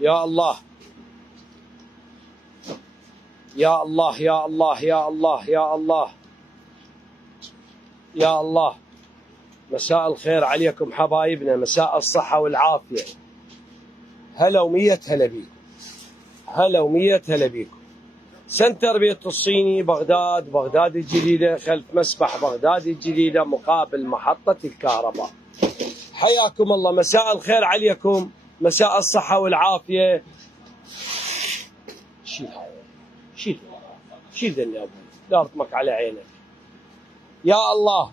يا الله يا الله يا الله يا الله يا الله يا الله. مساء الخير عليكم حبايبنا، مساء الصحة والعافية. هلا ومية هلا بيكم، هلا ومية هلا بيكم. سنتر بيت الصيني بغداد، بغداد الجديدة، خلف مسبح بغداد الجديدة مقابل محطة الكهرباء. حياكم الله، مساء الخير عليكم، مساء الصحة والعافية. شيل شيل شيل ذني يا ابوي، لا ارطمك على عينك. يا الله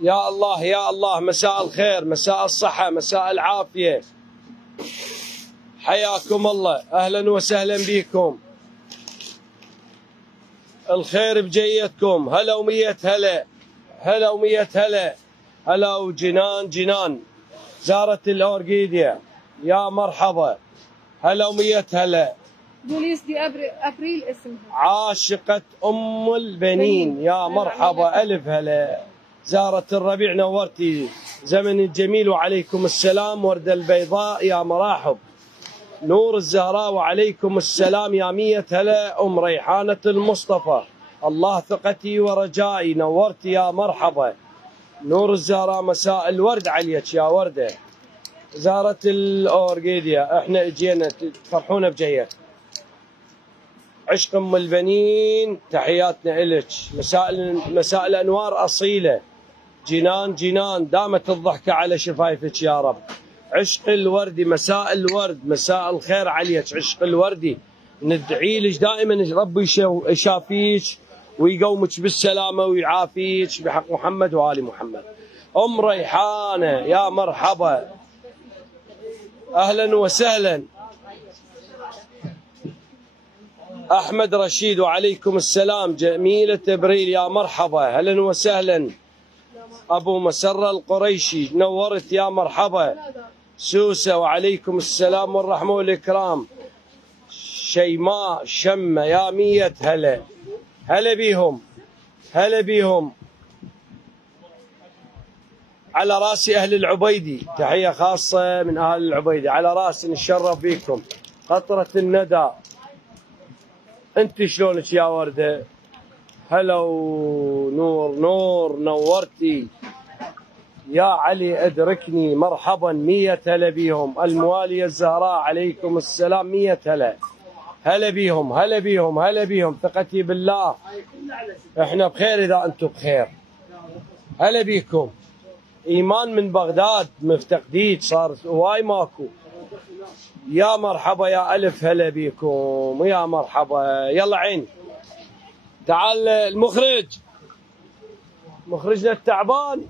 يا الله يا الله، مساء الخير، مساء الصحة، مساء العافية. حياكم الله، أهلا وسهلا بكم. الخير بجيتكم، هلا ومية هلا، هلا ومية هلا، هلا وجنان جنان زارة الأوركيديا، يا مرحبا، هلا ومية هلا. بوليس دي أبريل اسمها، عاشقة أم البنين، يا مرحبا، ألف هلا. زارة الربيع نورتي، زمن الجميل وعليكم السلام. وردة البيضاء يا مراحب. نور الزهراء وعليكم السلام يا مية هلا. أم ريحانة المصطفى، الله ثقتي ورجائي، نورتي يا مرحبا. نور الزهراء مساء الورد عليك يا وردة. زارة الأوركيديا، احنا اجينا تفرحونا بجيك. عشق ام البنين، تحياتنا إلك. مساء الانوار اصيله. جنان جنان، دامت الضحكه على شفايفك يا رب. عشق الوردي، مساء الورد، مساء الخير عليك عشق الوردي. ندعي لك دائما ربي يشافيك ويقومك بالسلامه ويعافيك بحق محمد وآل محمد. ام ريحانه يا مرحبا، اهلا وسهلا. أحمد رشيد وعليكم السلام. جميلة ابريل يا مرحبا، هلا وسهلا. أبو مسرة القريشي، نورت يا مرحبا. سوسة وعليكم السلام والرحمة والإكرام. شيماء شمة يا مية هلا، هلا بيهم، هلا بيهم. على راسي أهل العبيدي، تحية خاصة من أهل العبيدي، على راسي، نتشرف بيكم. قطرة الندى، انت شلونك يا وردة؟ هلا ونور نور، نورتي يا علي. ادركني، مرحبا، مية هلا بيهم. الموالية الزهراء عليكم السلام، مية هلا، هلا بيهم، هلا بيهم، هلا بيهم. ثقتي بالله احنا بخير اذا انتم بخير. هلا بيكم. ايمان من بغداد، مفتقديك، صار هواي ماكو. يا مرحبا يا ألف هلا بيكم، يا مرحبا. يلا عيني، تعال المخرج، مخرجنا التعبان.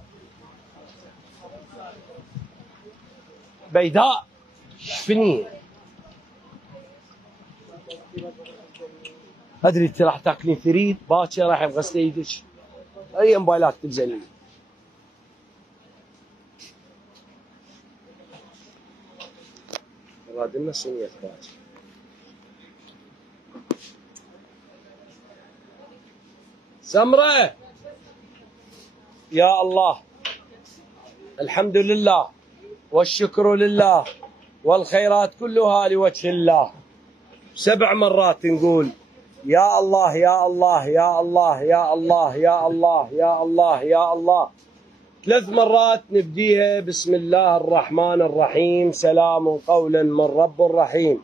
بيداء شفني، ادري انت راح تاكلين ثريد باكر، راح بغسل ايدك. اي موبايلات تنزلين. رادنا صينية باكر. سمرة يا الله، الحمد لله والشكر لله والخيرات كلها لوجه الله. 7 مرات نقول يا الله يا الله يا الله يا الله يا الله يا الله يا الله. 3 مرات نبديها بسم الله الرحمن الرحيم. سلام قولا من رب رحيم،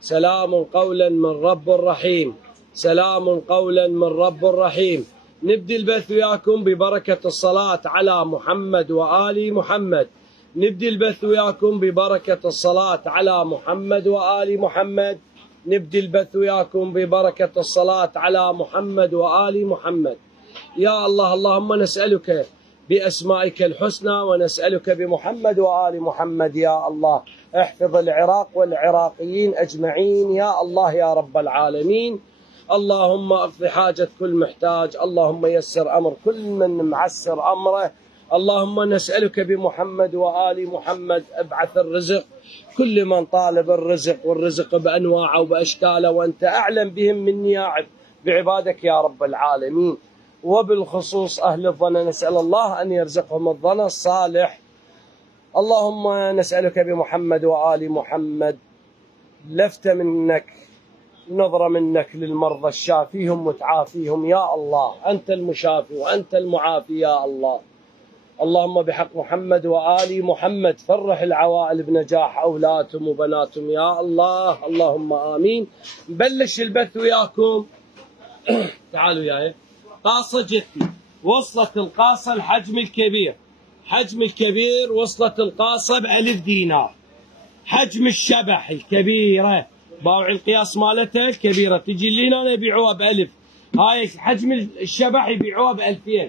سلام قولا من رب رحيم، سلام قولا من رب رحيم. نبدي البث وياكم ببركة الصلاة على محمد وآل محمد. نبدي البث وياكم ببركة الصلاة على محمد وآل محمد. نبدي البث وياكم ببركة الصلاة على محمد وآل محمد. يا الله، اللهم نسألك بأسمائك الحسنى ونسألك بمحمد وآل محمد. يا الله احفظ العراق والعراقيين أجمعين يا الله يا رب العالمين. اللهم اقض حاجة كل محتاج، اللهم يسر أمر كل من معسر أمره. اللهم نسألك بمحمد وآل محمد ابعث الرزق كل من طالب الرزق، والرزق بأنواعه وبأشكاله، وأنت أعلم بهم مني بعبادك يا رب العالمين. وبالخصوص أهل الظن نسأل الله أن يرزقهم الظن الصالح. اللهم نسألك بمحمد وآل محمد لفتة منك، نظرة منك للمرضى الشافيهم وتعافيهم يا الله. أنت المشافي وأنت المعافي يا الله. اللهم بحق محمد وآل محمد فرح العوائل بنجاح أولادهم وبناتهم يا الله. اللهم آمين. نبلش البث وياكم. تعالوا وياي. قاصة جتي، وصلت القاصة الحجم الكبير، حجم الكبير وصلت القاصة ب1000 دينار. حجم الشبح الكبيرة باوع القياس مالتها الكبيرة تجي لنا يبيعوها ب1000. هاي حجم الشبح يبيعوها ب2000،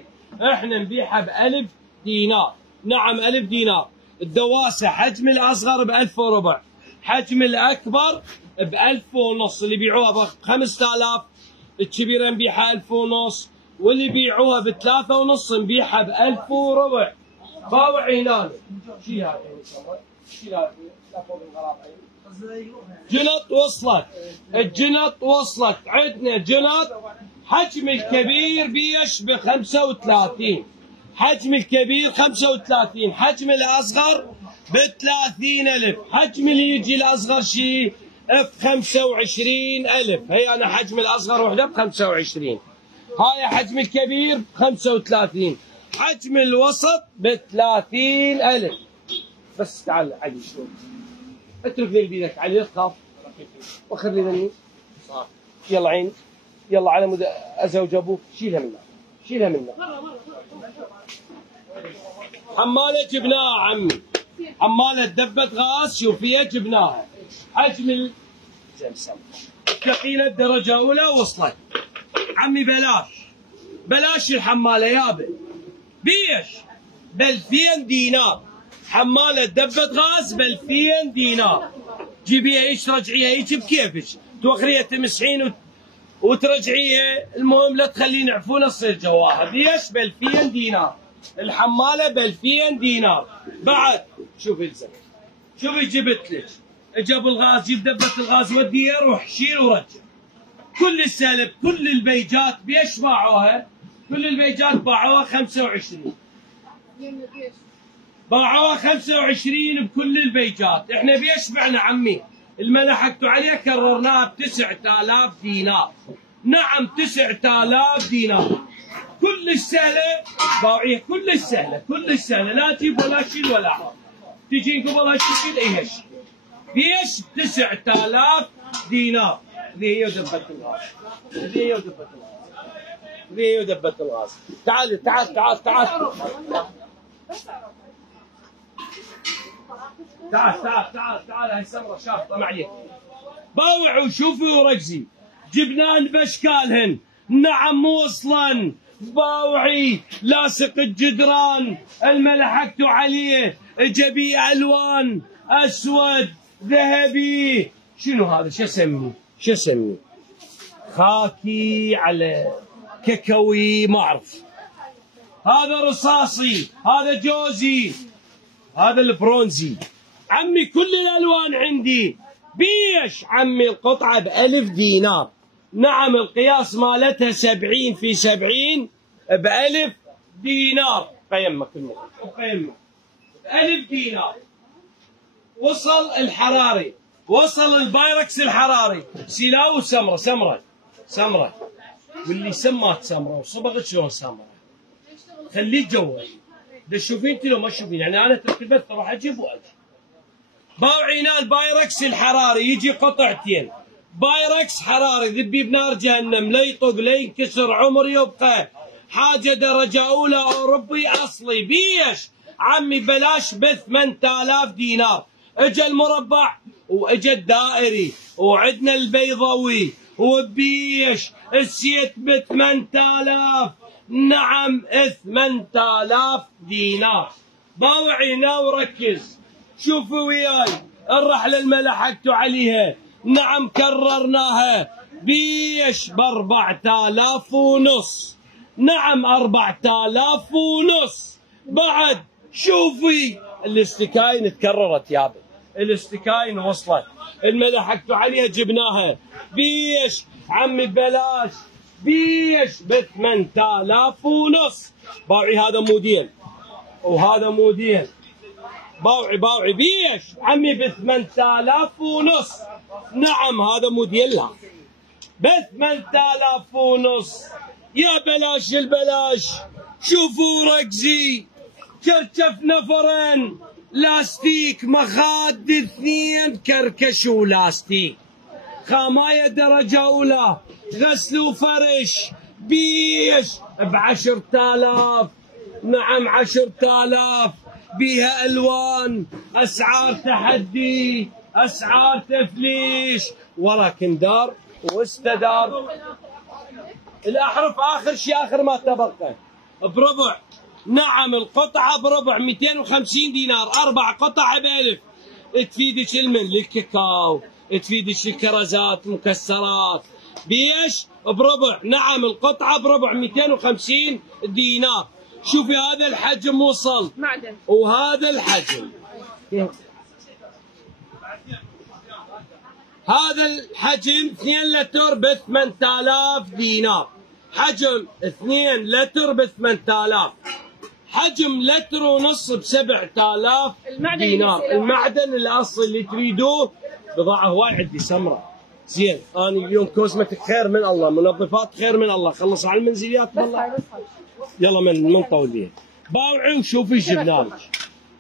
احنا نبيعها ب1000 دينار. نعم 1000 دينار. الدواسة حجم الأصغر ب1000 وربع، حجم الأكبر ب1000 ونص. اللي يبيعوها ب5000 الكبيرة نبيعها 1000 ونص، واللي يبيعوها ب3 ونص نبيعها ب1000 وربع. باوع هنا شي هاي شي هاي جنط وصلت، الجنط وصلت. عندنا جنط حجم الكبير بيش ب35، حجم الكبير 35، حجم الأصغر ب30,000، حجم اللي يجي الأصغر شيء ب25,000. هي أنا حجم الأصغر وحده ب25، هاي حجم الكبير ب35، حجم الوسط ب30,000. بس تعال علي شوي، اترك لي بيدك علي، لا تخاف وخر لي ذني. يلا عين، يلا على مود ازوج ابوك، شيلها منا، شيلها منا. حماله جبناها عمي، حماله دبه غاز شوفيها جبناها. حجم الثقيله الدرجه اولى وصلت عمي. بلاش الحماله يابا، بيش ب2000 دينار. حماله دبه غاز ب2000 دينار. جيبيها ايش رجعيها هيك بكيفك، توخريها تمسحين وترجعيها، المهم لا تخلين عفونه تصير جواها. بيش ب2000 دينار. الحماله ب2000 دينار. بعد شوفي الزمن، شوفي جبت لك، جاب الغاز، جيب دبه الغاز وديها، روح شيل ورجع. كل السلب كل البيجات بيش باعوها، كل البيجات باعوها 25، باعوها 25 بكل البيجات. احنا بيش بعنا عمي؟ المنح حكتوا عليها كررناها ب9000 دينار. نعم 9000 دينار. كل السهله باوعيها، كل السهله، كل السهله، لا تجيب ولا شيل ولا حاط. تجين قبلها شيل اي هالشيء. بيش 9000 دينار. هذه هي ودبه الغاز، هذه هي ودبه الغاز، هذه هي ودبه الغاز. تعال تعال تعال تعال تعال تعال تعال تعال. هاي سمره شافطه معي. باوع وشوفي وركزي، جبنان باشكالهن. نعم وصلا باوعي، لاصق الجدران، الملحقتوا عليه، جبي الوان اسود ذهبي. شنو هذا؟ شو اسميه؟ شو اسميه؟ خاكي على ككوي ما اعرف. هذا رصاصي، هذا جوزي، هذا البرونزي. عمي كل الالوان عندي. بيش عمي القطعه ب1000 دينار. نعم القياس مالتها 70 في 70 ب1000 دينار. قيمك المهم قيمك ب1000 دينار. وصل الحراري، وصل البايركس الحراري. سلاو وسمره، سمره واللي سمات سمره وصبغت شلون سمره. خليه جوا تشوفين انت لو ما تشوفين، يعني انا تركبت راح اجيب واجي. باوعينا البايركس الحراري يجي قطعتين. بايركس حراري ذبي بنار جهنم، لا يطق لا ينكسر، عمر يبقى، حاجه درجه اولى اوروبي اصلي. بيش عمي بلاش ب8000 دينار. اجا المربع واجا الدائري وعندنا البيضاوي وبيش السيت ب8000. نعم 8000 دينار. باوع هنا وركز، شوفوا وياي الرحله الملحقتوا عليها. نعم كررناها. بيش ب4000 ونص. نعم 4000 ونص. بعد شوفي الاستكاين تكررت يابا، الاستكاين وصلت، الملحقتوا عليها جبناها. بيش عمي ببلاش. بيش ب8000 ونص. باوعي هذا موديل وهذا موديل. باوعي بيش عمي ب8000 ونص. نعم هذا موديلها ب 8000 ونص. يا بلاش البلاش. شوفوا ركزي كركف نفرين، لاستيك مخاد 2 كركش ولاستيك، خامايه درجه اولى، غسل وفرش، بيش ب 10000. نعم 10000 بيها الوان، اسعار تحدي، اسعار تفليش، ولكن دار واستدار. الاحرف اخر شيء، اخر ما تبقى بربع. نعم القطعه بربع 250 دينار، 4 قطع ب1000. تفيدك المن للكاكاو، تفيدك الكرزات مكسرات. بيش بربع. نعم القطعه بربع 250 دينار. شوفي هذا الحجم وصل معدن، وهذا الحجم، هذا الحجم 2 لتر ب 8000 دينار. حجم 2 لتر ب 8000. حجم لتر ونص ب 7000 دينار. المعدن الاصلي اللي تريدوه. بضاعه هواي عندي سمراء. زين انا اليوم كوزمتك خير من الله، منظفات خير من الله، خلص على المنزليات بالله. يلا من طوليه باوعي. وشوفي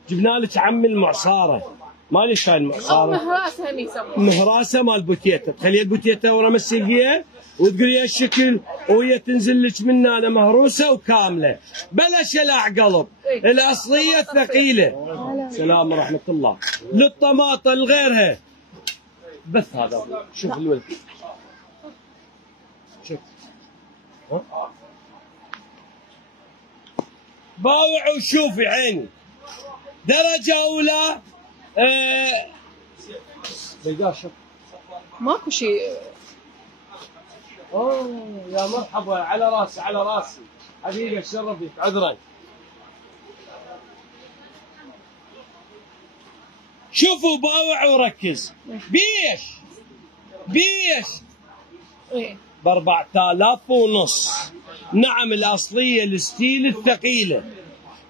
جبنا لك عمي المعصاره، مالي شايل المعصاره، مهراسه هم يسموها، مهراسه مال بوتيتا. تخلي البوتيتا ورا مسلقيه وتقولي الشكل وهي تنزل لك من هنا مهروسه وكامله بلا شلع قلب. الاصليه الثقيله. سلام ورحمه الله. للطماطه لغيرها. بس هذا شوف الولد، شوف باوع وشوفي عيني. درجة أولى. شوف ماكو شيء. يا مرحبا، على راسي على راسي حبيبي، شرفك عذرا. شوفوا باوع وركز. بيش ب 4000 ونص. نعم الأصلية الستيل الثقيلة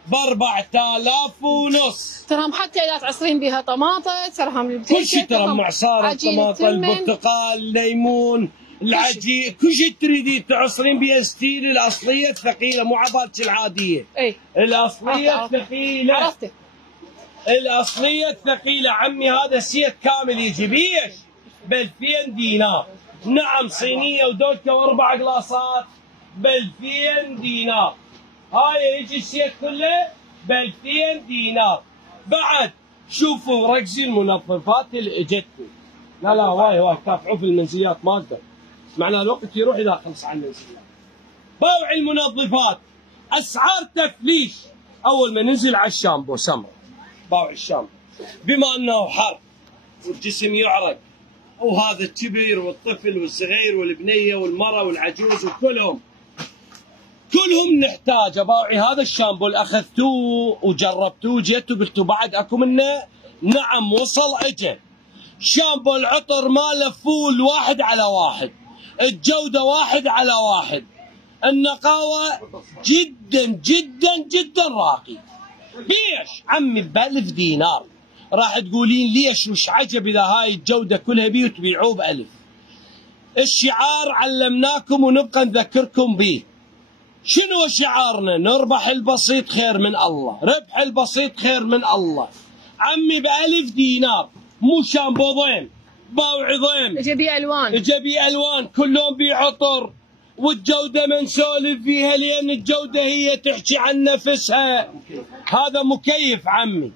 ب 4000 ونص. تراهم حتى اذا تعصرين بها طماطه، تراهم كل شيء، ترى معصاره، الطماطه، البرتقال، الليمون، العجين، كل شيء تريدين تعصرين بها ستيل. الاصليه الثقيله، مو عبالتك العاديه. اي الاصليه الثقيله. عرفت. الاصليه الثقيله عمي. هذا سيت كامل يجي بيش ب 2000 دينار. نعم صينيه ودولكه واربع قلاصات ب 2000 دينار. هاي يجي السيت كله ب 2000 دينار. بعد شوفوا ركزي المنظفات اللي اجتني. لا هواي كافحوا في المنزليات ما اقدر، معناه الوقت يروح اذا خلص على المنزليات. باوع المنظفات اسعار تفليش. اول ما ننزل على الشامبو سمر، باوع الشامبو، بما انه حر والجسم يعرق، وهذا الكبير والطفل والصغير والبنيه والمراه والعجوز وكلهم نحتاج. باوعي هذا الشامبو اللي اخذتوه وجربتوه جيتوا قلتوا بعد اكو منه. نعم وصل اجى. شامبو العطر ماله فول 1 على 1، الجوده 1 على 1، النقاوه جدا جدا جدا راقي. بيش عمي ب1000 دينار. راح تقولين ليش وش عجب اذا هاي الجوده كلها بيه وتبيعوه ب1000. الشعار علمناكم ونبقى نذكركم به. شنو شعارنا؟ نربح البسيط خير من الله، ربح البسيط خير من الله. عمي ب1000 دينار، مو شامبو ضيم، باوعي ضيم، اجى الوان كلهم بيعطر، والجوده ما نسولف فيها لان الجوده هي تحكي عن نفسها. هذا مكيف عمي.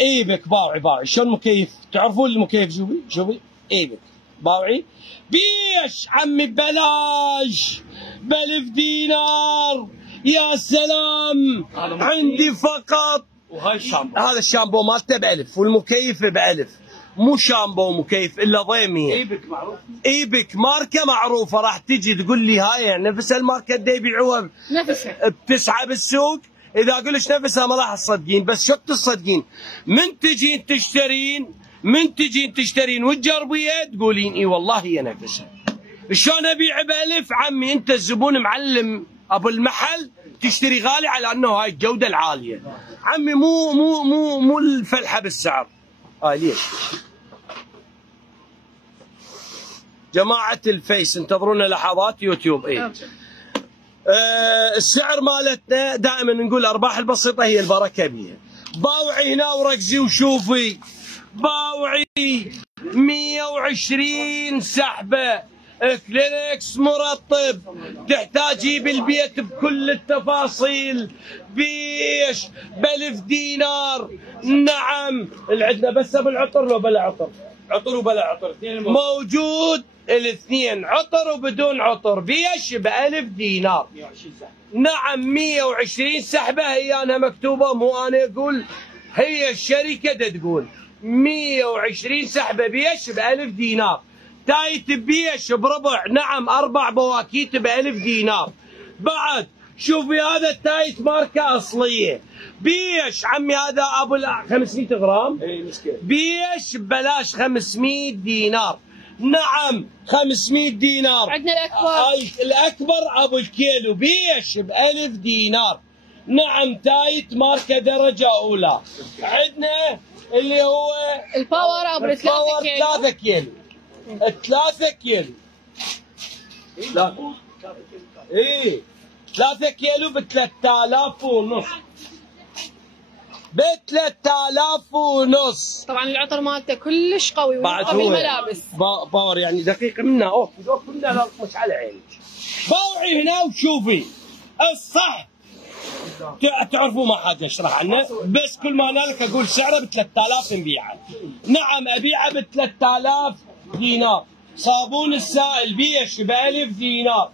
ايبك باوعي شلون مكيف؟ تعرفون المكيف؟ شوفي ايبك باوعي. بيش عمي ببلاش ب1000 دينار. يا سلام عندي فقط. وهاي الشامبو، هذا الشامبو مالته ب1000 والمكيف ب1000. مو شامبو مكيف الا ضيميه. ايبك معروف، ايبك ماركه معروفه. راح تجي تقول لي هاي نفس الماركه اللي يبيعوها نفسها ب9 بالسوق. اذا اقول لك نفسها ما راح تصدقين، بس شو تصدقين؟ من تجين تشترين وتجربيها تقولين اي والله هي نفسها. شلون ابيع ب1000 عمي؟ انت الزبون معلم ابو المحل تشتري غالي على انه هاي الجوده العاليه. عمي مو الفلحه بالسعر. ليش؟ جماعة الفيس انتظرونا لحظات يوتيوب. اي السعر مالتنا دائما نقول الارباح البسيطة هي البركة بيها. باوعي هنا وركزي وشوفي، باوعي 120 سحبة كلينكس مرطب، تحتاجيه بالبيت بكل التفاصيل بيش ب1000 دينار. نعم عندنا بس بالعطر لو بلا عطر؟ عطر وبلا عطر اثنين موجود الاثنين، عطر وبدون عطر بيش ب1000 دينار. 120 سحبة. نعم 120 سحبة، هي أنا مكتوبة مو أنا أقول، هي الشركة تقول 120 سحبة بيش ب1000 دينار. تايت بيش بربع، نعم 4 بواكيت ب1000 دينار. بعد شوفي هذا التايت ماركة أصلية بيش عمي، هذا أبو 500 غرام. اي مشكلة. بيش ببلاش 500 دينار. نعم 500 دينار. عندنا الأكبر. الأكبر أبو الكيلو بيش ب1000 دينار. نعم تايت ماركة درجة أولى. عندنا اللي هو الباور أبو 3 كيلو. 3 كيلو. لا ايه 3 كيلو ب 3000 ونص. ب 3000 ونص. طبعا العطر مالته كلش قوي بعد وقوي هو الملابس. باور يعني دقيقة منا اوف كلنا لا مش على عينك. باوعي هنا وشوفي الصح. تعرفوا ما حاجة اشرح عنه، بس كل ما هنالك اقول سعره ب 3000 نبيعه. نعم ابيعه ب 3000 دينار. صابون السائل بيش ب1000 دينار.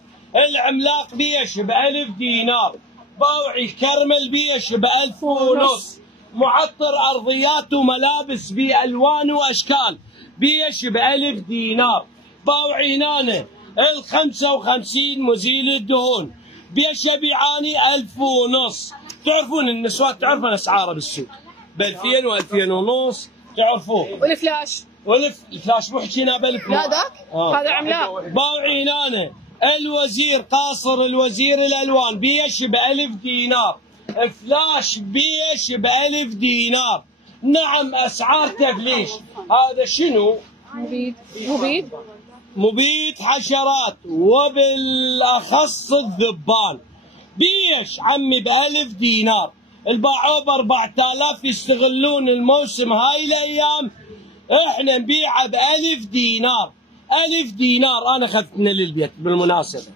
العملاق بيش ب1000 دينار. باوعي كرمل بيش ب1000 ونص. معطر ارضيات وملابس بالوان واشكال بيش ب1000 دينار. باوعي هنا ال55 مزيل الدهون بيش بيعاني 1000 ونص. تعرفون النسوان تعرفون اسعاره بالسوق ب2000 و2000 ونص تعرفوه. والفلاش الفلاش مو حكينا ب1000. لا ذاك هذا عملاق. باوعي هنا الوزير قاصر الوزير الالوان بيش ب1000 دينار. فلاش بيش ب1000 دينار. نعم اسعار تفليش. هذا شنو؟ مبيد حشرات وبالاخص الذبان بيش عمي ب1000 دينار. الباعوه ب4000 يستغلون الموسم هاي الايام، احنا نبيعه ب1000 دينار. 1000 دينار. انا اخذت من للبيت بالمناسبه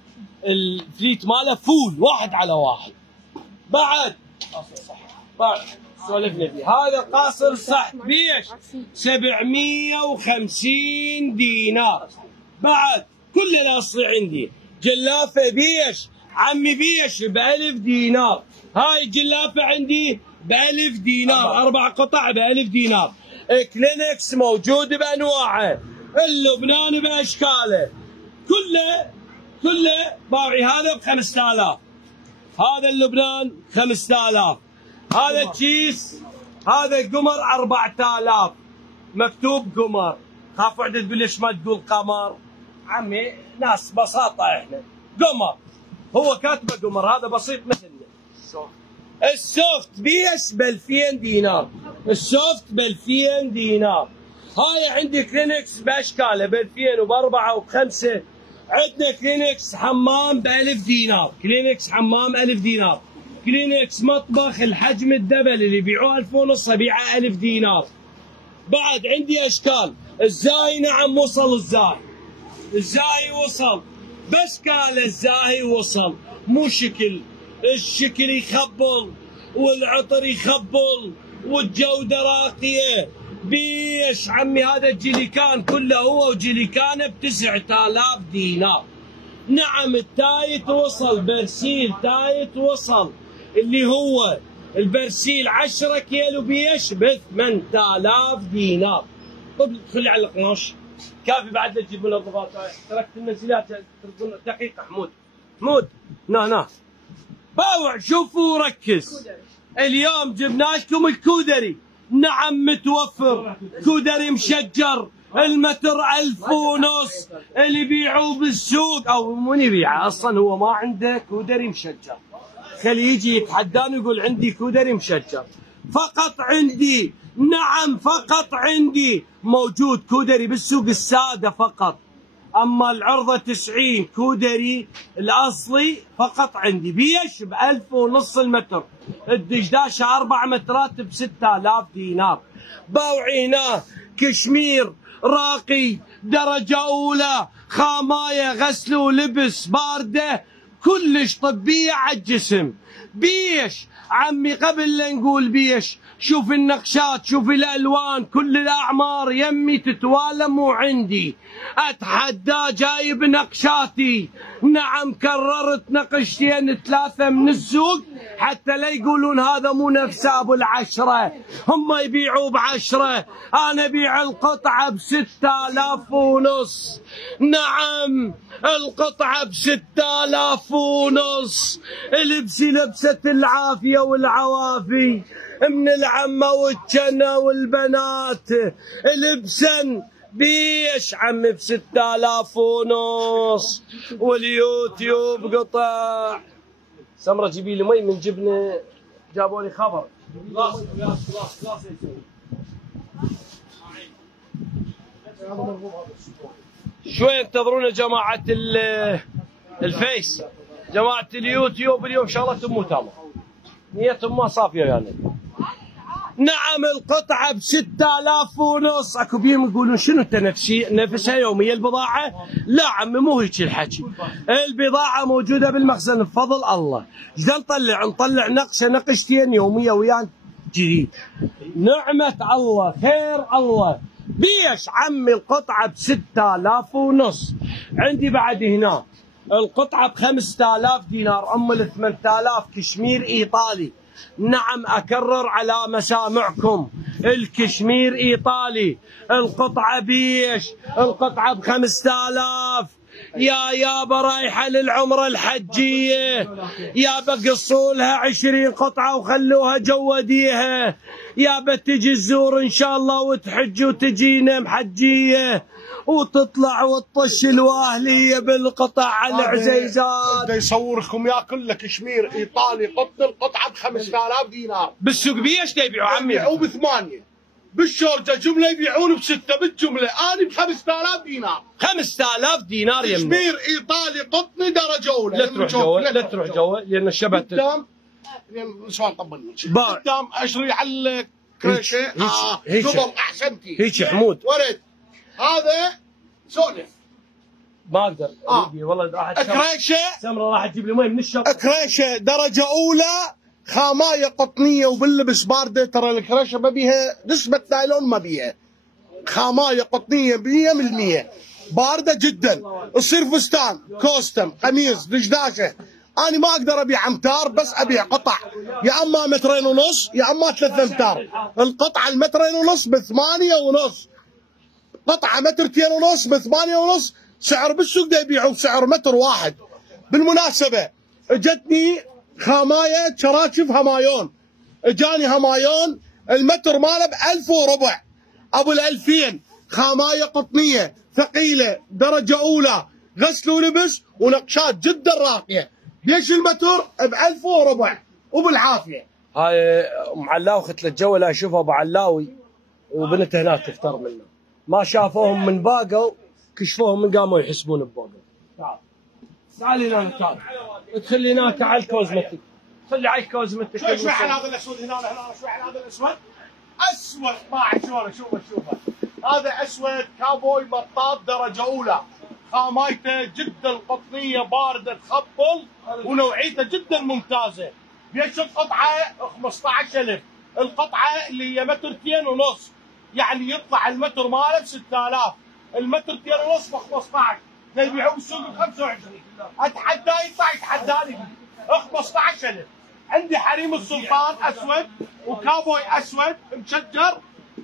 الفليت ماله فول 1 على 1. بعد سولفنا فيه هذا قاصر صح بيش 750 دينار. بعد كل الاصلي عندي جلافه بيش عمي بيش ب1000 دينار. هاي جلافه عندي ب1000 دينار. 4 قطع ب1000 دينار. كلينكس موجود بانواعه، اللبناني باشكاله كله باوعي. هذا ب5000. هذا اللبنان 5000. هذا الكيس هذا قمر 4000 مكتوب قمر. خافوا عدد تقول ليش ما تقول قمر؟ عمي ناس بساطة احنا. قمر هو كاتبه قمر، هذا بسيط مثلنا. السوفت بيش ب2000 دينار. السوفت ب2000 دينار. هذا عندي كلينكس باشكاله ب2000 وب4 وب5. عندنا كلينكس حمام ب1000 دينار. كلينكس حمام 1000 دينار. كلينكس مطبخ الحجم الدبل اللي يبيعوه 1000 ونص ابيعه 1000 دينار. بعد عندي اشكال. الزاهي نعم وصل. الزاهي وصل باشكال. الزاهي وصل مو شكل. الشكل يخبل والعطر يخبل والجودة راقية بيش عمي. هذا الجيليكان كله هو وجيليكانه ب9000 دينار. نعم التايت وصل. برسيل تايت وصل اللي هو البرسيل 10 كيلو بيش ب8000 دينار. طب خلي على القماش كافي. بعد لا تجيب منظفات. تركت النزيلات دقيقة. حمود هنا باوع شوفوا وركز. اليوم جبنا لكم الكودري. نعم متوفر كودري مشجر. المتر 1000 ونص اللي يبيعوه بالسوق او من يبيعه اصلا هو ما عنده كودري مشجر. خليه يجي يتحداني ويقول عندي كودري مشجر. فقط عندي. نعم فقط عندي موجود كودري بالسوق الساده فقط. اما العرضه 90 كودري الاصلي فقط عندي بيش ب 1500 المتر، الدشداشه 4 مترات ب 6000 دينار. باوعي هنا كشمير راقي درجه اولى، خامايه غسل ولبس بارده كلش طبيه على الجسم. بيش عمي قبل لا نقول بيش، شوف النقشات، شوف الالوان، كل الاعمار يمي تتوالم وعندي اتحدى جايب نقشاتي. نعم كررت نقشتين 3 من السوق حتى لا يقولون هذا مو نفس ابو العشره، هم يبيعوا ب10، انا ابيع القطعه ب6500. نعم القطعه ب6500. البسي لبسه العافيه والعوافي من العمه والجنه والبنات، لبسا بيش عمي ب6500. واليوتيوب قطع. سمره جيبي لي مي من جبنه، جابوا لي خبر. شوي انتظرونا جماعه الفيس، جماعه اليوتيوب اليوم شغلتهم مو تمام، نيتهم ما صافيه يعني. نعم القطعه ب6500. اكو بيهم يقولون شنو انت نفسها يوميه البضاعه؟ لا عمي مو هيك الحكي، البضاعه موجوده بالمخزن بفضل الله. ايش نطلع نقشه نقشتين يوميه ويان جديد. نعمه الله خير الله. بيش عمي القطعه ب6500. عندي بعد هنا القطعه ب5000 دينار، ام ال 8000 كشمير ايطالي. نعم أكرر على مسامعكم، الكشمير إيطالي. القطعة بيش؟ القطعة ب5000. يابا رايحة للعمرة الحجية، يابا قصوا لها 20 قطعة وخلوها جوديها، يابا تجي تزور إن شاء الله وتحج وتجينا محجية وتطلع وتطش الواهلية بالقطع على العزيزات. بده يصوركم يا كله كشمير ايطالي قطن، القطعه ب5000 دينار. بالسوق بيش يبيعوا عمي؟ يبيعوا ب8، بالشورجه جمله يبيعون ب6 بالجمله، انا ب5000 دينار. 5000 دينار يمي. كشمير ايطالي قطني درجه اولى. لا تروح جوا، لا تروح جوا لان الشبت قدام نسوان طبل قدام اشري على الكريشه. قبل احسنتي هيك حمود ورد هذا سولف ما اقدر. والله راح كريشه سمره راح تجيب لي مي من الشط. كريشه درجه اولى، خامايه قطنيه وباللبس بارده. ترى الكريشه ما بيها نسبه نايلون، ما بيها خامايه قطنيه 100% بارده جدا. تصير فستان كوستم قميص دشداشه. انا ما اقدر ابيع امتار، بس ابيع قطع يا اما 2.5 متر يا اما 3 امتار. القطعه 2.5 متر ب8.5، قطعه 2.5 متر ب8.5. سعر بالسوق ده يبيعوا بسعر متر واحد. بالمناسبه اجتني خامايه شراشف همايون، اجاني همايون المتر ماله ب1000 وربع، ابو ال2000 خامايه قطنيه ثقيله درجه اولى، غسل ولبس ونقشات جدا راقيه. ليش المتر ب1000 وربع وبالعافيه. هاي ام علاوي اخت الجو لا اشوفها ابو علاوي وبنته هناك تفتر منه، ما شافوهم من باقوا كشفوهم من قاموا يحسبون بباقوا. تعال هنا تعال ادخل لي هناك على الكوزمتك، خلي على الكوزمتك. شوي على هذا الاسود هنا شوي على هذا الاسود. اسود ما شلونه شوفه هذا اسود كابوي مطاط درجه اولى، خامايته جدا قطنيه بارده تخبل ونوعيته جدا ممتازه. ليش القطعه 15,000؟ القطعه اللي هي 2.5 متر، يعني يطلع المتر ماله ب6000، المتر 2.5 ب 15 يبيعوه بالسوق ب 25. اتحداه يطلع يتحداني 15,000. عندي حريم السلطان اسود وكابوي اسود مشجر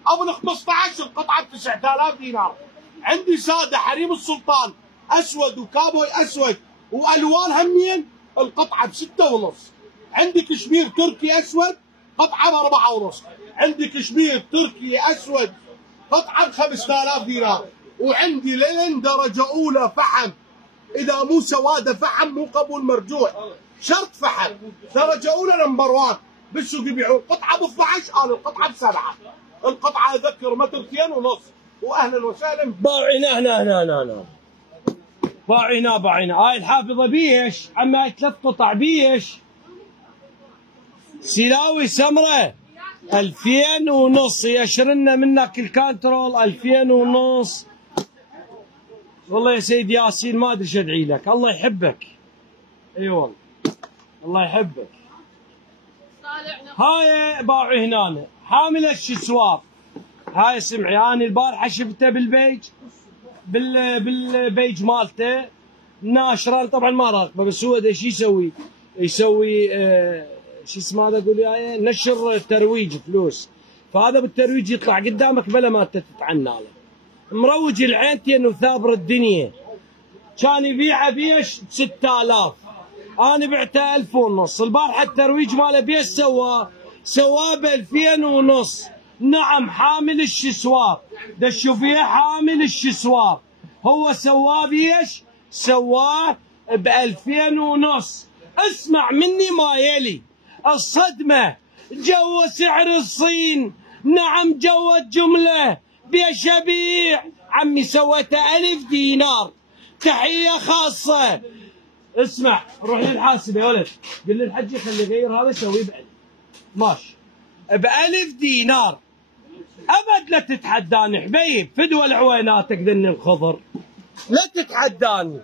ابو ال 15 القطعه ب 9000 دينار. عندي ساده حريم السلطان اسود وكابوي اسود والوان همين، القطعه ب 6.5. عندي كشمير تركي اسود قطعه ب 4.5. عندي كشمير تركي اسود قطعه ب 5000 دينار. وعندي لين درجه اولى فحم، اذا مو سواده فحم مو قبول مرجوع، شرط فحم درجه اولى نمبر 1. بالسوق يبيعون قطعه ب 12، انا القطعه ب7. القطعه اذكر 2.5 متر. واهلا وسهلا. باوعي هنا باع هنا باع هنا. هاي الحافظه بيش عمي، هاي 3 قطع بيش سلاوي سمره 2000 ونص. يشرنا منك الكنترول 2000 ونص. والله يا سيد ياسين ما ادري شو ادعي لك. الله يحبك. اي والله الله يحبك. هاي باعوا هنا حامل الشسوار. هاي سمعي انا البارحه شفته بالبيج مالته ناشره، طبعا ما راقبه، بس هو شو يسوي؟ يسوي شو اسمه هذا، قول يا نشر ترويج فلوس، فهذا بالترويج يطلع قدامك بلا ما انت تتعنى له. مروج العينتين وثابر الدنيا. كان يبيعه بيش 6000، انا بعته 1000 ونص. البارحه الترويج ماله بيش سواه ب 2000 ونص. نعم حامل الشسوار، دشوا فيه حامل الشسوار. هو سواه بيش؟ سواه ب 2000 ونص. اسمع مني ما يلي. الصدمة جو سعر الصين. نعم جو الجملة بيش ابيع عمي، سويته 1000 دينار. تحية خاصة. اسمع روح للحاسب يا ولد، قل للحج خلي يغير هذا يسويه ب 1000 ماشي، ب 1000 دينار. ابد لا تتحداني حبيب، فدوى العويناتك ذني الخضر، لا تتحداني.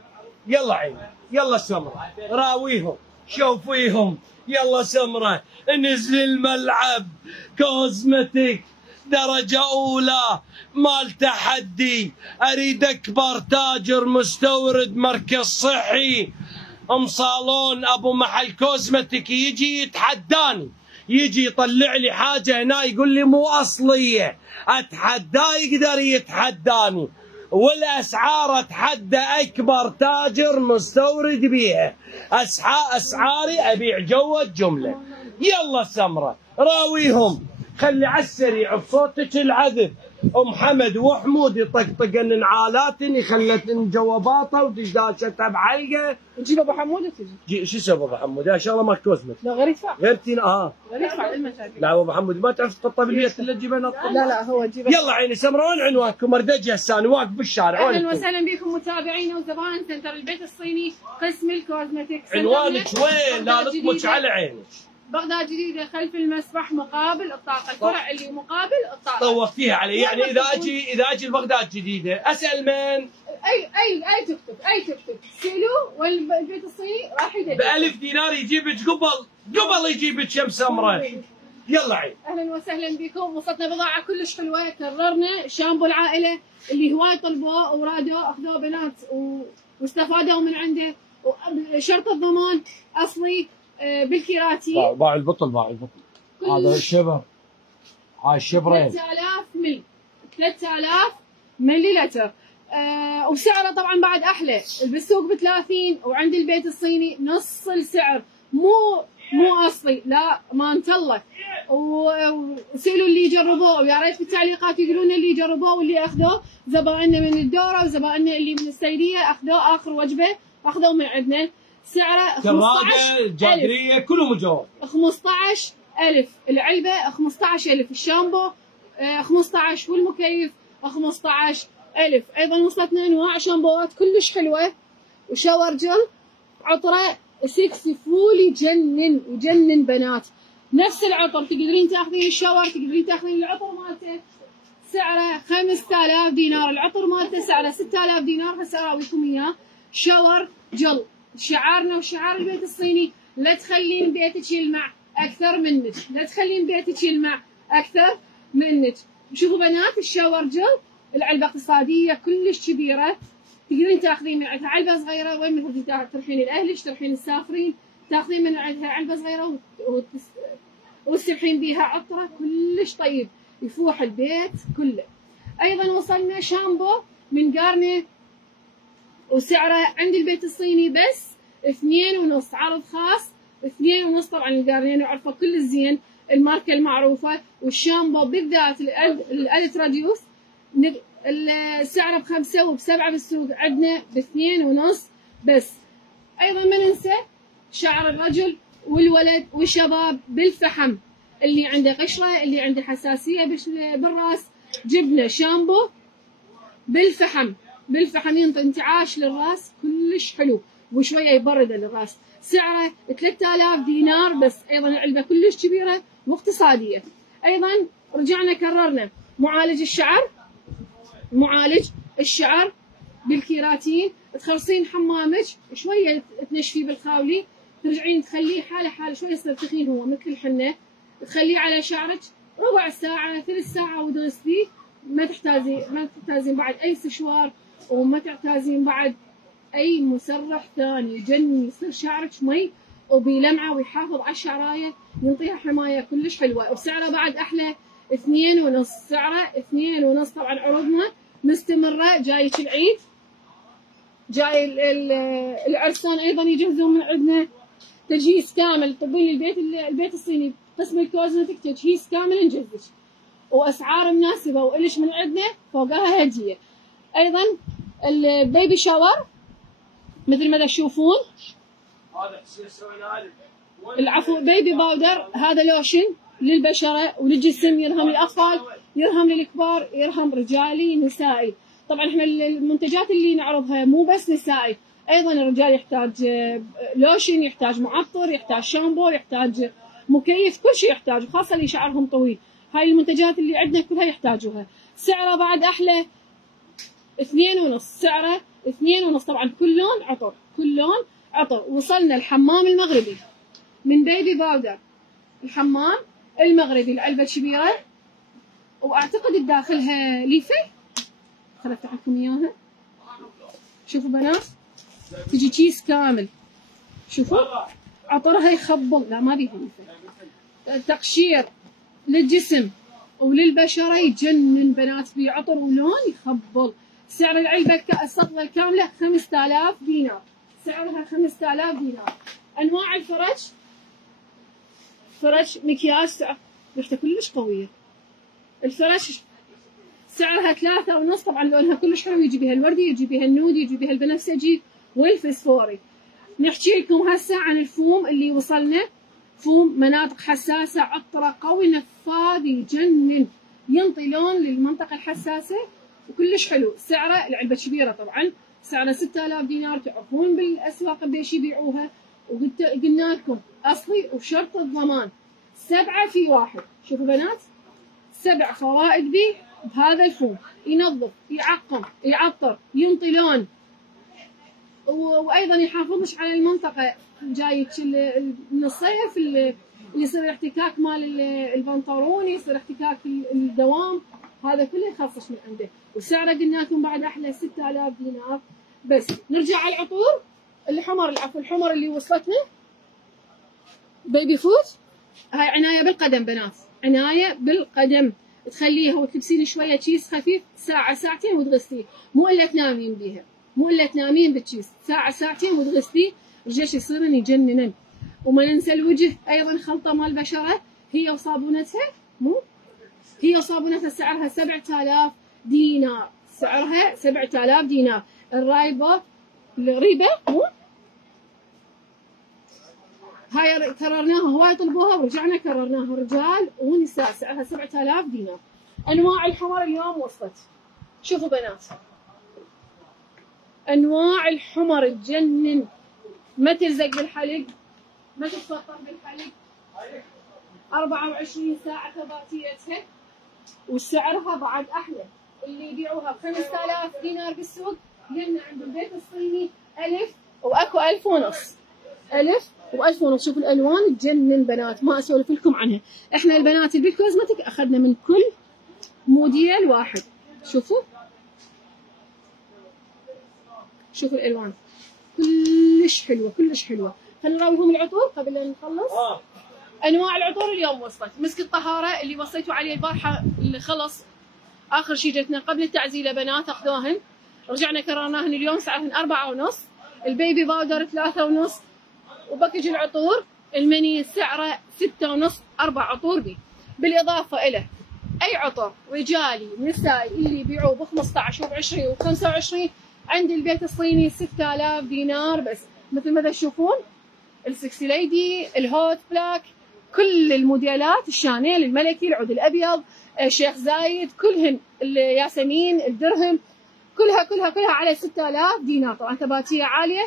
يلا عيني يلا سمره راويهم شوفيهم. يلا سمره نزل الملعب. كوزمتيك درجة أولى مال تحدي. أريد أكبر تاجر مستورد مركز صحي صالون أبو محل كوزمتيك يجي يتحداني، يجي يطلع لي حاجة هنا يقول لي مو أصلية، أتحداه يقدر يتحداني، والأسعار أتحدى أكبر تاجر مستورد بيها. أسعاري أبيع جوة الجملة. يلا سمرة راويهم. خلي على السريع بصوتك العذب. ام حمد وحمود يطقطقن نعالاتن يخلتن جواباته ودشداشتها بعلقه. تجيب ابو حمود وتجي. شو يسوي ابو حمود؟ يا شغله ما كوزمت. لا غير يدفع. غير تينا غير يدفع للمشاكل. لا ابو حمود ما تعرف تحطها بالبيت الا تجيبها نطه. لا هو تجيبها. يلا عيني سمره، وين عنوانكم؟ مردجي هسه انا واقف بالشارع. اهلا وسهلا بكم متابعينا وزبائن سنتر البيت الصيني قسم الكوزمتكس. عنوانك وين؟ لا لطمك على عينك. بغداد جديدة خلف المسبح مقابل الطاقة، الفرع اللي مقابل الطاقة. طوفتيها علي. يعني اذا اجي لبغداد جديده اسال من؟ اي تكتب سيلو والبيت الصيني راح يدق. ب 1000 دينار يجيبك قبل يجيبك يم سمره. يلا عيد. اهلا وسهلا بكم. وصلتنا بضاعة كلش حلوة. كررنا شامبو العائلة اللي هواي طلبوه ورادوا اخذوه بنات واستفادوا من عنده، وشرط الضمان اصلي بالكيراتي. باع البطل هذا الشبر. هاي الشبرين 3000 ملي لتر. وسعره طبعا بعد احلى. بالسوق ب 30 وعند البيت الصيني نص السعر. مو اصلي، لا ما انتلك. وسألوا اللي جربوه، ويا ريت بالتعليقات يقولون اللي جربوه واللي اخذوه. زبائننا من الدوره وزبائننا اللي من السيديه اخذوه اخر وجبه اخذوه من عندنا. سعره 15,000. الجادريه كلهم مجاوب. 15,000 العلبه، 15,000 الشامبو 15، والمكيف 15,000. ايضا وصلتنا انواع شامبوات كلش حلوه وشاور جل عطره 6 فول يجنن بنات. نفس العطر تقدرين تاخذين الشاور، تقدرين تاخذين العطر مالته. سعره 5000 دينار. العطر مالته سعره 6000 دينار. هسه اراويكم اياه. شاور جل شعارنا وشعار البيت الصيني، لا تخلين بيتك يلمع اكثر منك، لا تخلين بيتك يلمع اكثر منك. شوفوا بنات الشاور جل العلبه اقتصاديه كلش كبيره، تقدرين تاخذين من عندها علبه صغيره. وين مثل تروحين لاهلك، تروحين السافرين، تاخذين من عندها علبه صغيره وتسبحين بيها عطره كلش طيب يفوح البيت كله. ايضا وصلنا شامبو من جارني وسعره عند البيت الصيني بس 2.5، عرض خاص 2.5. طبعا الجارنين نعرفه كل الزين، الماركه المعروفه. والشامبو بالذات الالترا جيوس سعره ب5 وب7 بالسوق، عندنا ب2.5 بس. ايضا ما ننسى شعر الرجل والولد والشباب بالفحم، اللي عنده قشره، اللي عنده حساسيه بالراس، جبنا شامبو بالفحم بالفحم ينطي انتعاش للراس كلش حلو وشويه يبرد للراس. سعره 3000 دينار بس. ايضا العلبه كلش كبيره واقتصاديه. ايضا رجعنا كررنا معالج الشعر، معالج الشعر بالكيراتين. تخلصين حمامك شويه تنشفيه بالخاولي، ترجعين تخليه حاله حاله شويه يصير تخين، هو مثل الحنه، تخليه على شعرك ربع ساعه 3 ساعه وتغسليه. ما تحتاجين بعد اي سشوار، وما تحتاجين بعد اي مسرح ثاني. يجنن، يصير شعرك مي وبيلمعه ويحافظ على الشعرايه، ينطيها حمايه كلش حلوه. وسعره بعد احلى 2.5. سعره 2.5. طبعا عروضنا مستمره. جايك العيد، جاي العرسان ايضا يجهزون من عندنا تجهيز كامل. طبين البيت الصيني قسم الكوزمتك تجهيز كامل نجهزك، واسعار مناسبه والش من عندنا فوقها هديه. ايضا البيبي شاور مثل ما تشوفون. العفو، بيبي باودر، هذا لوشن للبشره وللجسم، يرهم للاطفال، يرهم للكبار، يرهم رجالي نسائي. طبعا احنا المنتجات اللي نعرضها مو بس نسائي، ايضا الرجال يحتاج لوشن، يحتاج معطر، يحتاج شامبو، يحتاج مكيف، كل شيء يحتاج، خاصه اللي شعرهم طويل. هاي المنتجات اللي عندنا كلها يحتاجوها. سعره بعد احلى 2.5. سعره 2.5. طبعا كل لون عطر، كل لون عطر. وصلنا الحمام المغربي من بيبي باودر. الحمام المغربي العلبه كبيره، واعتقد بداخلها ليفه. خليني افتح لكم اياها. شوفوا بنات، تجي كيس كامل. شوفوا عطرها يخبل، لا ما بيها ليفه. تقشير للجسم وللبشره يجنن بنات، بيه عطر ولون يخبل. سعر العلبه السطله الكامله 5000 دينار. سعرها 5000 دينار. انواع الفرش، فرش مكياج، ريحته كلش قويه. الفرش سعرها 3.5. طبعا لونها كلش حلو، يجي بها الوردي، يجي بها النودي، يجي بها البنفسجي والفسفوري. نحكي لكم هسه عن الفوم اللي وصلنا. فوم مناطق حساسه، عطره قوي نفاذ يجنن، ينطي لون للمنطقه الحساسه وكلش حلو. سعره العلبه كبيره طبعا. سعره 6000 دينار. تعرفون بالاسواق بيش يبيعوها، وقلنا لكم اصلي وشرط الضمان. 7 في 1. شوفوا بنات، 7 فوائد به بهذا الفوم. ينظف، يعقم، يعطر، ينطي لون، وايضا يحافظش على المنطقه. جايك من الصيف اللي يصير احتكاك مال البنطلون، يصير احتكاك الدوام، هذا كله يخفش من عنده. وسعره قلنا لكم بعد احلى 6000 دينار بس. نرجع على العطور. الحمر، العفو، الحمر اللي وصلتنا بيبي فوت. هاي عنايه بالقدم بنات، عنايه بالقدم. تخليها وتلبسين شويه كيس خفيف ساعه ساعتين وتغسليه، مو الا تنامين بيها، مو الا تنامين بالكيس ساعه ساعتين وتغسليه، رجعش يصيرن يجننن. وما ننسى الوجه ايضا، خلطه مال بشره هي وصابونتها، مو هي وصابونتها. سعرها 7000 دينار. سعرها 7000 دينار. الريبه مو هاي كررناها، هواي طلبوها ورجعنا كررناها، رجال ونساء. سعرها 7000 دينار. انواع الحمر اليوم وصلت. شوفوا بنات، انواع الحمر تجنن، ما تلزق بالحلق، ما تتفطر بالحلق، 24 ساعه ثباتيتها. وسعرها بعد احلى. اللي يبيعوها ب 5000 دينار بالسوق، لنا عند البيت الصيني 1000 واكو 1500. 1000 و1500. شوفوا الالوان تجنن بنات، ما اسولف لكم عنها. احنا البنات بالكوزمتك اخذنا من كل موديل واحد. شوفوا شوفوا الالوان كلش حلوه، كلش حلوه. خلينا نراويهم العطور قبل لا نخلص. انواع العطور اليوم وصلت. مسك الطهاره اللي وصيتوا عليه البارحه اللي خلص اخر شيء جتنا قبل التعزيله بنات اخذوهن، رجعنا كررناهن اليوم. سعرهن 4.5. البيبي باودر 3.5. وباكج العطور المني سعره 6.5. 4 عطور بي. بالاضافه الى اي عطر رجالي نسائي اللي يبيعوه ب 15 وب20 وب25 عند البيت الصيني 6000 دينار بس. مثل ما تشوفون السكسي ليدي، الهوت بلاك، كل الموديلات، الشانيل، الملكي، العود الابيض، الشيخ زايد، كلهن، الياسمين، الدرهم، كلها على 6000 دينار. طبعا ثباتيه عاليه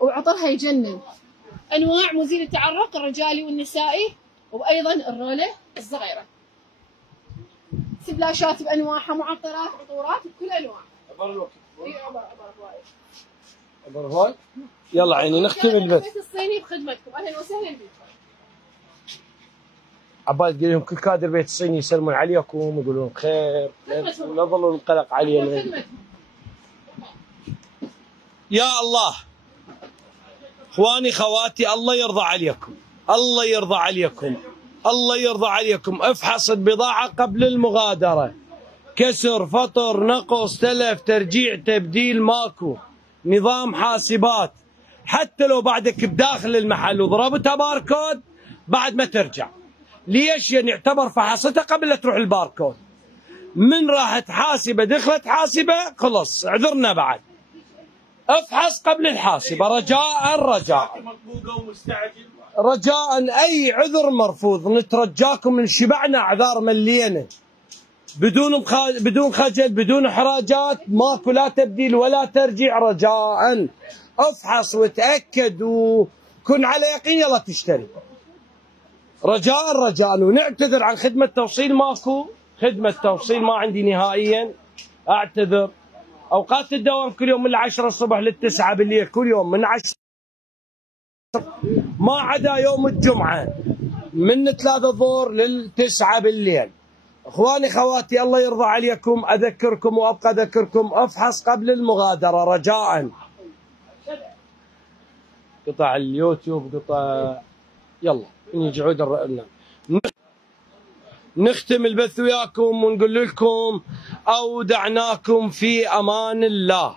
وعطرها يجنن. انواع مزيل التعرق الرجالي والنسائي، وايضا الروله الصغيره. سبلاشات بانواعها، معطرات، عطورات بكل انواع. عبر الوقت. اي عبر عبر هون. يلا عيني نختم البث. البيت الصيني بخدمتكم، اهلا وسهلا بكم. عباد تقول لهم كل كادر بيت الصيني يسلمون عليكم ويقولون خير ولا تظلوا القلق علينا. يا الله اخواني خواتي، الله يرضى عليكم، الله يرضى عليكم، الله يرضى عليكم. افحص البضاعة قبل المغادرة. كسر، فطر، نقص، تلف، ترجيع، تبديل، ماكو. نظام حاسبات. حتى لو بعدك بداخل المحل وضربتها باركود بعد ما ترجع. ليش؟ يعني يعتبر فحصتها قبل لا تروح الباركود. من راحت حاسبة دخلت حاسبة خلص اعذرنا بعد. افحص قبل الحاسبة رجاء رجاء. اي عذر مرفوض. نترجاكم من شبعنا اعذار ملينا. بدون خجل، بدون احراجات، ماكو لا تبديل ولا ترجيع. رجاء افحص وتاكد وكن على يقين يلا تشتري. رجاء. ونعتذر عن خدمة توصيل، ماكو خدمة توصيل، ما عندي نهائيا، اعتذر. اوقات الدوام كل يوم من 10 الصبح ل9 بالليل، كل يوم من 10 ما عدا يوم الجمعة من 3 الظهر ل9 بالليل. اخواني خواتي الله يرضى عليكم، اذكركم وابقى اذكركم، افحص قبل المغادرة رجاء. قطع اليوتيوب قطع. يلا نيجي عود نختم البث وياكم ونقول لكم اودعناكم في امان الله.